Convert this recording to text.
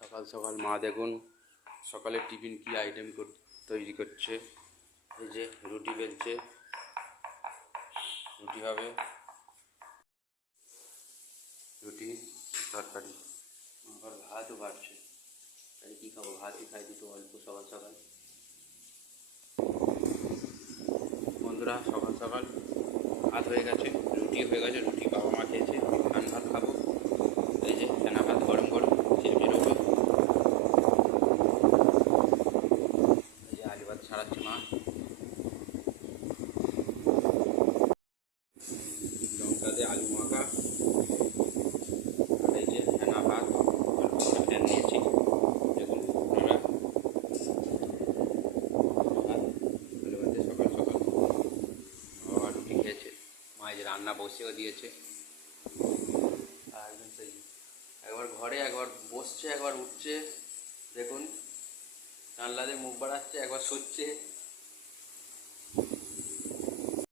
সকাল সকাল মা দেখুন সকালের টিফিন কি আইটেম তৈরি করছে। এই যে রুটি বেলছে, রুটি হবে, রুটি তরকারি, আবার ভাতও বাড়ছে। তাই কী খাবো, ভাতই খাই দুটো অল্প সকাল সকাল। বন্ধুরা সকাল সকাল ভাত হয়ে গেছে, রুটি হয়ে গেছে, রুটি বাবা মা খেয়েছে, ধান ভাত খাবো। এই যে ফেনা ভাত গরম গরম খেয়ে বেরোবো। এই যে আলু ভাত ছাড়াচ্ছে মা, লঙ্কা দিয়ে আলু মাখা। আর এই যে ফেনা ভাত অল্প করে ফ্যান নিয়েছি, দেখুন আমরা ভাত আলু ভাতে সকাল সকাল। বাবা রুটি খেয়েছে, মা এই যে রান্না বসেও দিয়েছে। আর সেই একবার ঘরে একবার বসছে একবার উঠছে, দেখুন জানলা দিয়ে মুখ বাড়াচ্ছে, একবার শুচ্ছে।